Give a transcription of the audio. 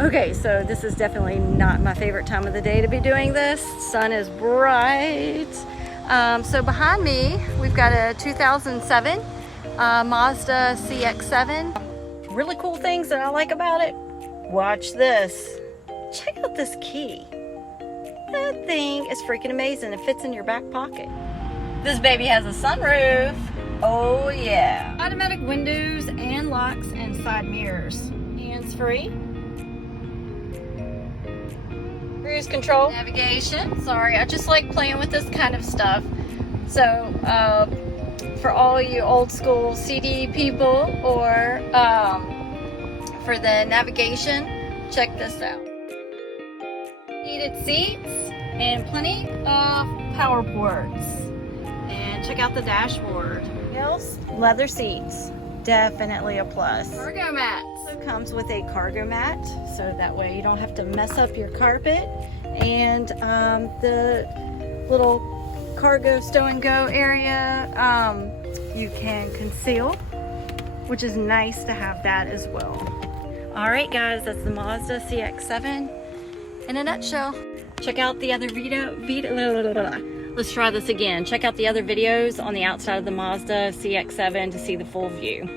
Okay, so this is definitely not my favorite time of the day to be doing this. Sun is bright. So behind me, we've got a 2007 Mazda CX7. Really cool things that I like about it. Watch this. Check out this key. That thing is freaking amazing. It fits in your back pocket. This baby has a sunroof. Oh yeah. Automatic windows and locks and side mirrors. Hands-free. Cruise control. Navigation. Sorry, I just like playing with this kind of stuff. So, for all you old school CD people or for the navigation, check this out. Heated seats and plenty of power ports. And check out the dashboard. Else, leather seats. Definitely a plus. Cargo mat. Also comes with a cargo mat, so that way you don't have to mess up your carpet. And the little cargo stow and go area, you can conceal, which is nice to have that as well. All right, guys, that's the Mazda CX7 in a nutshell. Check out the other let's try this again. Check out the other videos on the outside of the Mazda CX7 to see the full view.